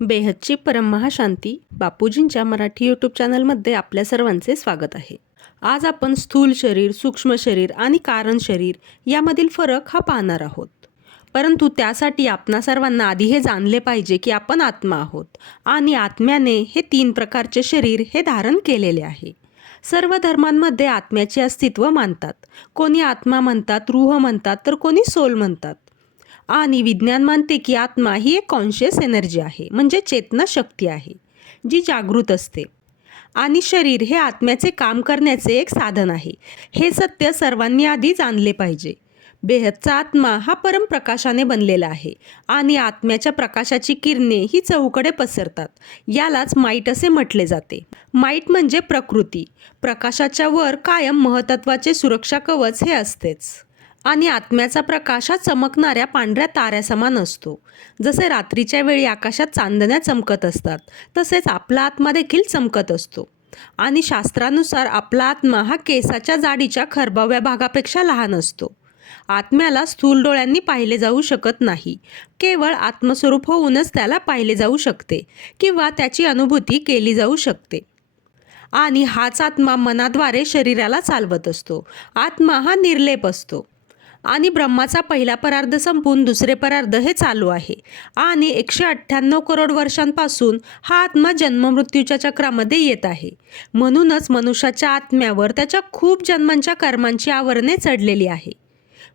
बेहदची परममहाशांती बापूजींच्या मराठी यूट्यूब चॅनलमध्ये आपल्या सर्वांचे स्वागत आहे. आज आपण स्थूल शरीर सूक्ष्म शरीर आणि कारण शरीर यामधील फरक हा पाहणार आहोत. परंतु त्यासाठी आपणा सर्वांना आधी हे जाणले पाहिजे की आपण आत्मा आहोत आणि आत्म्याने हे तीन प्रकारचे शरीर हे धारण केलेले आहे. सर्व धर्मांमध्ये आत्म्याचे अस्तित्व मानतात. कोणी आत्मा म्हणतात रूह म्हणतात तर कोणी सोल म्हणतात. आणि विज्ञान मानते की आत्मा ही एक कॉन्शियस एनर्जी आहे म्हणजे चेतना शक्ती आहे जी जागृत असते. आणि शरीर हे आत्म्याचे काम करण्याचे एक साधन आहे. हे सत्य सर्वांनी आधी जाणले पाहिजे. बेहदचा आत्मा हा परमप्रकाशाने बनलेला आहे आणि आत्म्याच्या प्रकाशाची किरणे ही चहूकडे पसरतात. यालाच माईट असे म्हटले जाते. माईट म्हणजे प्रकृती. प्रकाशाच्या वर कायम महत्त्वाचे सुरक्षा कवच हे असतेच. आणि आत्म्याचा प्रकाश हा चमकणाऱ्या पांढऱ्या ताऱ्यासमान असतो. जसे रात्रीच्या वेळी आकाशात चांदण्या चमकत असतात तसेच आपला आत्मा देखील चमकत असतो. आणि शास्त्रानुसार आपला आत्मा हा केसाच्या जाडीच्या खरबाव्या भागापेक्षा लहान असतो. आत्म्याला स्थूल डोळ्यांनी पाहिले जाऊ शकत नाही. केवळ आत्मस्वरूप होऊनच त्याला पाहिले जाऊ शकते किंवा त्याची अनुभूती केली जाऊ शकते. आणि हाच आत्मा मनाद्वारे शरीराला चालवत असतो. आत्मा हा निर्लेप असतो. आणि ब्रह्माचा पहिला परार्ध संपून दुसरे परार्ध हे चालू आहे. आणि एकशे अठ्ठ्याण्णव करोड वर्षांपासून हा आत्मा जन्ममृत्यूच्या चक्रामध्ये येत आहे. म्हणूनच मनुष्याच्या आत्म्यावर त्याच्या खूप जन्मांच्या कर्मांची आवरणे चढलेली आहे.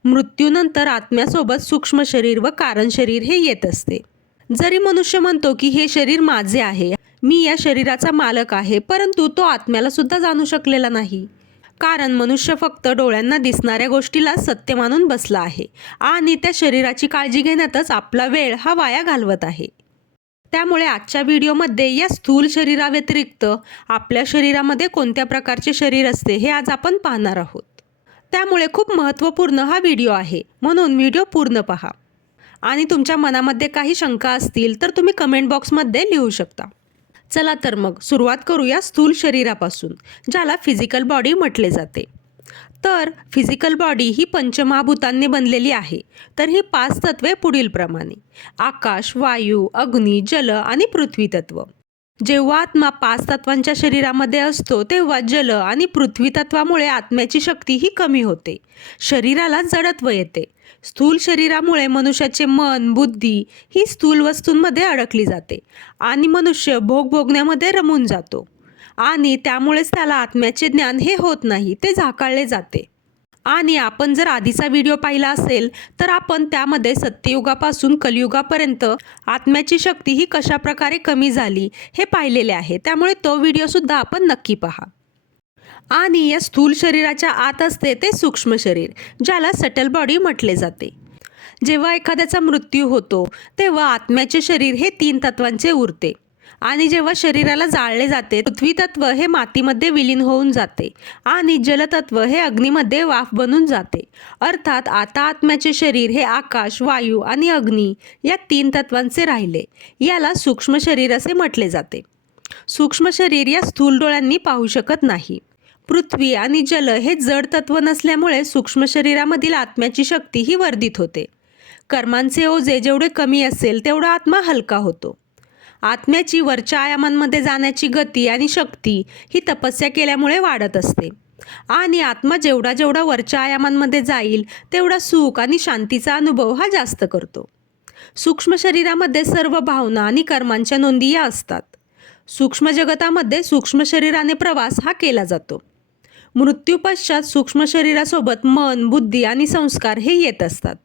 मृत्यूनंतर आत्म्यासोबत सूक्ष्म शरीर व कारण शरीर हे येत असते. जरी मनुष्य म्हणतो की हे शरीर माझे आहे मी या शरीराचा मालक आहे परंतु तो आत्म्याला सुद्धा जाणू शकलेला नाही. कारण मनुष्य फक्त डोळ्यांना दिसणाऱ्या गोष्टीला सत्य मानून बसला आहे आणि त्या शरीराची काळजी घेण्यातच आपला वेळ हा वाया घालवत आहे. त्यामुळे आजच्या व्हिडिओमध्ये या स्थूल शरीराव्यतिरिक्त आपल्या शरीरामध्ये कोणत्या प्रकारचे शरीर असते हे आज आपण पाहणार आहोत. त्यामुळे खूप महत्त्वपूर्ण हा व्हिडिओ आहे. म्हणून व्हिडिओ पूर्ण पहा. आणि तुमच्या मनामध्ये काही शंका असतील तर तुम्ही कमेंट बॉक्समध्ये लिहू शकता. चला तर मग सुरुवात करूया स्थूल शरीरापासून ज्याला फिजिकल बॉडी म्हटले जाते. तर फिजिकल बॉडी ही पंचमहाभूतांनी बनलेली आहे तर ही पाच तत्वे पुढीलप्रमाणे आकाश वायू अग्नी जल आणि पृथ्वी तत्व जेव्हा आत्मा पाच तत्वांच्या शरीरामध्ये असतो तेव्हा जल आणि पृथ्वी तत्वामुळे आत्म्याची शक्ती ही कमी होते. शरीराला जडत्व येते. स्थूल शरीरामुळे मनुष्याचे मन बुद्धी ही स्थूल वस्तूंमध्ये अडकली जाते आणि मनुष्य भोग भोगण्यामध्ये रमून जातो आणि त्यामुळेच त्याला आत्म्याचे ज्ञान हे होत नाही ते झाकाळले जाते. आणि आपण जर आधीचा व्हिडिओ पाहिला असेल तर आपण त्यामध्ये सत्ययुगापासून कलियुगापर्यंत आत्म्याची शक्ती ही कशा प्रकारे कमी झाली हे पाहिलेले आहे. त्यामुळे तो व्हिडिओसुद्धा आपण नक्की पहा. आणि या स्थूल शरीराच्या आत असते ते सूक्ष्म शरीर ज्याला सटल बॉडी म्हटले जाते. जेव्हा एखाद्याचा मृत्यू होतो तेव्हा आत्म्याचे शरीर हे तीन तत्वांचे उरते. आणि जेव्हा शरीराला जाळले जाते पृथ्वी तत्व हे मातीमध्ये विलीन होऊन जाते आणि जलतत्व हे अग्नीमध्ये वाफ बनून जाते. अर्थात आता आत्म्याचे शरीर हे आकाश वायू आणि अग्नी या तीन तत्वांचे राहिले. याला सूक्ष्म शरीर असे म्हटले जाते. सूक्ष्म शरीर या स्थूल डोळ्यांनी पाहू शकत नाही. पृथ्वी आणि जल हे जड तत्व नसल्यामुळे सूक्ष्म शरीरामधील आत्म्याची शक्ती ही वर्धित होते. कर्मांचे ओझे जेवढे कमी असेल तेवढा आत्मा हलका होतो. आत्म्याची वरच्या आयामांमध्ये जाण्याची गती आणि शक्ती ही तपस्या केल्यामुळे वाढत असते. आणि आत्मा जेवढा जेवढा वरच्या आयामांमध्ये जाईल तेवढा सुख आणि शांतीचा अनुभव हा जास्त करतो. सूक्ष्म शरीरामध्ये सर्व भावना आणि कर्मांच्या नोंदी या असतात. सूक्ष्म जगतामध्ये सूक्ष्म शरीराने प्रवास हा केला जातो. मृत्यूपश्चात सूक्ष्म शरीरासोबत मन बुद्धी आणि संस्कार हे येत असतात.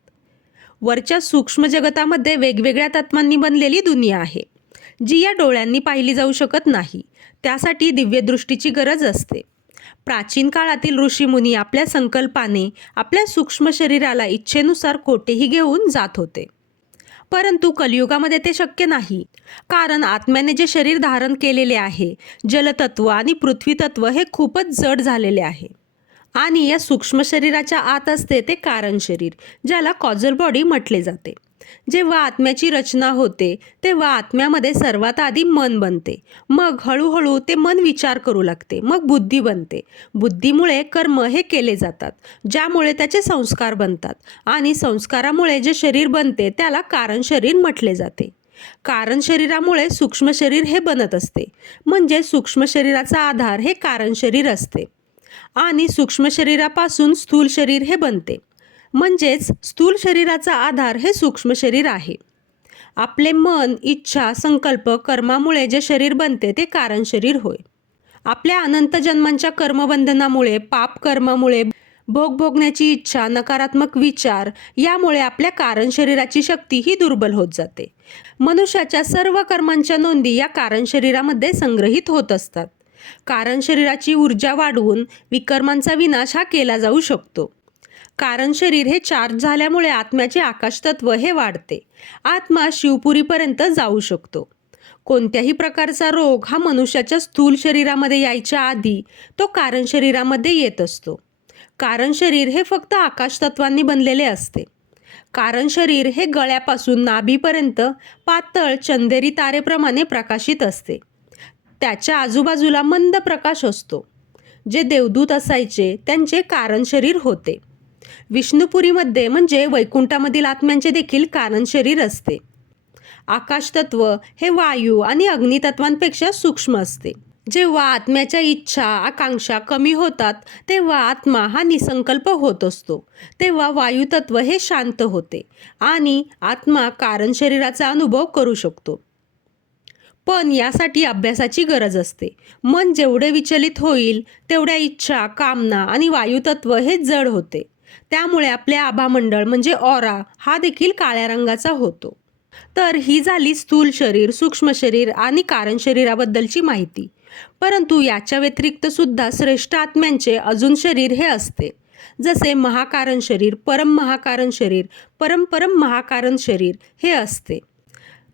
वरच्या सूक्ष्म जगतामध्ये वेगवेगळ्या तत्वांनी बनलेली दुनिया आहे. जी या डोळ्यांनी पाहिली जाऊ शकत नाही त्यासाठी दिव्यदृष्टीची गरज असते. प्राचीन काळातील ऋषीमुनी आपल्या संकल्पाने आपल्या सूक्ष्म शरीराला इच्छेनुसार कोठेही घेऊन जात होते. परंतु कलियुगामध्ये ते शक्य नाही कारण आत्म्याने जे शरीर धारण केलेले आहे जलतत्व आणि पृथ्वीतत्व हे खूपच जड झालेले आहे. आणि या सूक्ष्म शरीराच्या आत असते ते कारण शरीर ज्याला कॉजल बॉडी म्हटले जाते. जेव्हा आत्म्याची रचना होते तेव्हा आत्म्यामध्ये सर्वात आधी मन बनते. मग हळूहळू ते मन विचार करू लागते मग बुद्धी बनते. बुद्धीमुळे कर्म हे केले जातात ज्यामुळे त्याचे संस्कार बनतात आणि संस्कारामुळे जे शरीर बनते त्याला कारण शरीर म्हटले जाते. कारण शरीरामुळे सूक्ष्म शरीर हे बनत असते. म्हणजे सूक्ष्म शरीराचा आधार हे कारण शरीर असते. आणि सूक्ष्म शरीरापासून स्थूल शरीर हे बनते. म्हणजेच स्थूल शरीराचा आधार हे सूक्ष्म शरीर आहे. आपले मन इच्छा संकल्प कर्मामुळे जे शरीर बनते ते कारण शरीर होय. आपल्या अनंत जन्मांच्या कर्मबंधनामुळे पाप कर्मामुळे भोग भोगण्याची इच्छा नकारात्मक विचार यामुळे आपल्या कारण शरीराची शक्ती ही दुर्बल होत जाते. मनुष्याच्या सर्व कर्मांच्या नोंदी या कारण शरीरामध्ये संग्रहित होत असतात. कारण शरीराची ऊर्जा वाढवून विकर्मांचा विनाश हा केला जाऊ शकतो. कारण शरीर हे चार्ज झाल्यामुळे आत्म्याचे आकाशतत्व हे वाढते. आत्मा शिवपुरीपर्यंत जाऊ शकतो. कोणत्याही प्रकारचा रोग हा मनुष्याच्या स्थूल शरीरामध्ये यायच्या आधी तो कारण शरीरामध्ये येत असतो. कारण शरीर हे फक्त आकाशतत्वांनी बनलेले असते. कारण शरीर हे गळ्यापासून नाभीपर्यंत पातळ चंदेरी तारेप्रमाणे प्रकाशित असते. त्याच्या आजूबाजूला मंद प्रकाश असतो. जे देवदूत असायचे त्यांचे कारण शरीर होते. विष्णुपुरीमध्ये म्हणजे वैकुंठामधील आत्म्यांचे देखील कारण शरीर असते. आकाशतत्व हे वायू आणि अग्नितत्वांपेक्षा सूक्ष्म असते. जेव्हा आत्म्याच्या इच्छा आकांक्षा कमी होतात तेव्हा आत्मा हा निसंकल्प होत असतो. तेव्हा वायुतत्व हे शांत होते आणि आत्मा कारण शरीराचा अनुभव करू शकतो. पण यासाठी अभ्यासाची गरज असते. मन जेवढे विचलित होईल तेवढ्या इच्छा कामना आणि वायुतत्व हे जड होते. त्यामुळे आपले आभामंडळ म्हणजे ऑरा हा देखील काळ्या रंगाचा होतो. तर ही झाली स्थूल शरीर सूक्ष्म शरीर आणि कारण शरीराबद्दलची माहिती. परंतु याच्या व्यतिरिक्त सुद्धा श्रेष्ठ आत्म्यांचे अजून शरीर हे असते. जसे महाकारण शरीर परम महाकारण शरीर परम परम महाकारण शरीर हे असते.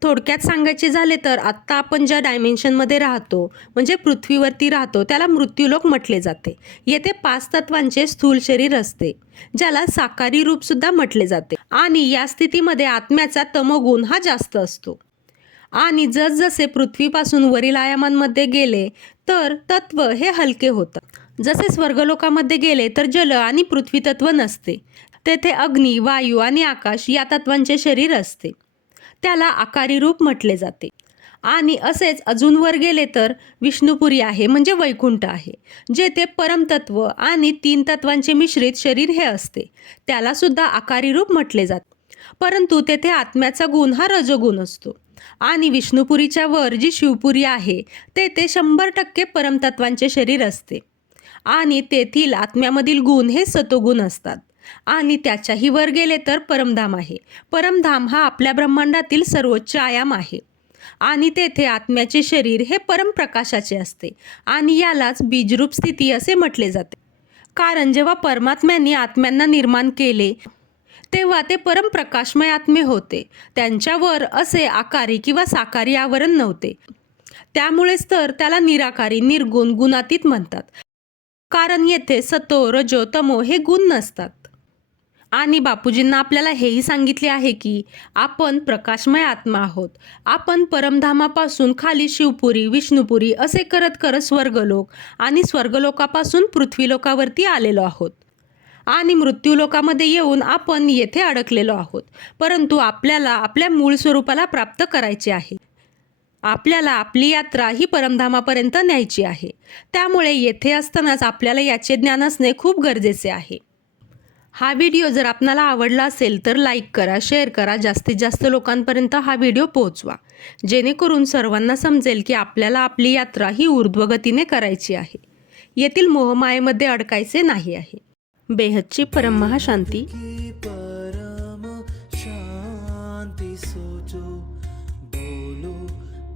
थोडक्यात सांगायचे झाले तर आत्ता आपण ज्या डायमेन्शनमध्ये राहतो म्हणजे पृथ्वीवरती राहतो त्याला मृत्यूलोक म्हटले जाते. येथे पाच तत्वांचे स्थूल शरीर असते ज्याला साकारी रूप सुद्धा म्हटले जाते. आणि या स्थितीमध्ये आत्म्याचा तमोगुण हा जास्त असतो. आणि जसजसे पृथ्वीपासून वरील आयामांमध्ये गेले तर तत्व हे हलके होतात. जसे स्वर्गलोकामध्ये गेले तर जल आणि पृथ्वी तत्व नसते. तेथे अग्नी वायू आणि आकाश या तत्वांचे शरीर असते. त्याला आकारी रूप म्हटले जाते. आणि असेच अजून वर गेले तर विष्णुपुरी आहे म्हणजे वैकुंठ आहे जेथे परमतत्व आणि तीन तत्वांचे मिश्रित शरीर हे असते. त्याला सुद्धा आकारी रूप म्हटले जाते. परंतु तेथे आत्म्याचा गुण हा रजोगुण असतो. आणि विष्णुपुरीच्या वर जी शिवपुरी आहे तेथे शंभर टक्के परमतत्वांचे शरीर असते. आणि तेथील आत्म्यामधील गुण हे सतोगुण असतात. आणि त्याच्याही वर गेले तर परमधाम आहे. परमधाम हा आपल्या ब्रह्मांडातील सर्वोच्च आयाम आहे. आणि तेथे आत्म्याचे शरीर हे परमप्रकाशाचे असते आणि यालाच बीजरूप स्थिती असे म्हटले जाते. कारण जेव्हा परमात्म्यांनी आत्म्यांना निर्माण केले तेव्हा ते परमप्रकाशमय आत्मे होते. त्यांच्यावर असे आकारी किंवा साकारी आवरण नव्हते. त्यामुळेच तर त्याला निराकारी निर्गुण गुणातीत म्हणतात. कारण येथे सतो रजो तमो हे गुण नसतात. आणि बापूजींना आपल्याला हेही सांगितले आहे की आपण प्रकाशमय आत्मा आहोत. आपण परमधामापासून खाली शिवपुरी विष्णुपुरी असे करत करत स्वर्गलोक आणि स्वर्गलोकापासून पृथ्वीलोकावरती आलेलो आहोत. आणि मृत्यूलोकामध्ये येऊन आपण येथे अडकलेलो आहोत. परंतु आपल्याला आपल्या मूळ स्वरूपाला प्राप्त करायचे आहे. आपल्याला आपली यात्रा ही परमधामापर्यंत न्यायची आहे. त्यामुळे येथे असतानाच आपल्याला याचे ज्ञान असणे खूप गरजेचे आहे. हा व्हिडिओ जर आपणाला आवडला असेल तर लाईक करा शेअर करा जास्तीत जास्त लोकांपर्यंत हा व्हिडिओ पोहोचवा. जेणेकरून सर्वांना समजेल की आपल्याला आपली यात्रा ही ऊर्ध्वगतीने करायची आहे. येथील मोहमायेमध्ये अडकायचे नाही आहे. बेहदची परममहाशांती की परम शांति सोचो. बोलो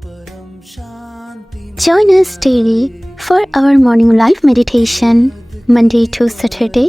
परम शांति Join us daily for our morning live meditation, Monday to Saturday,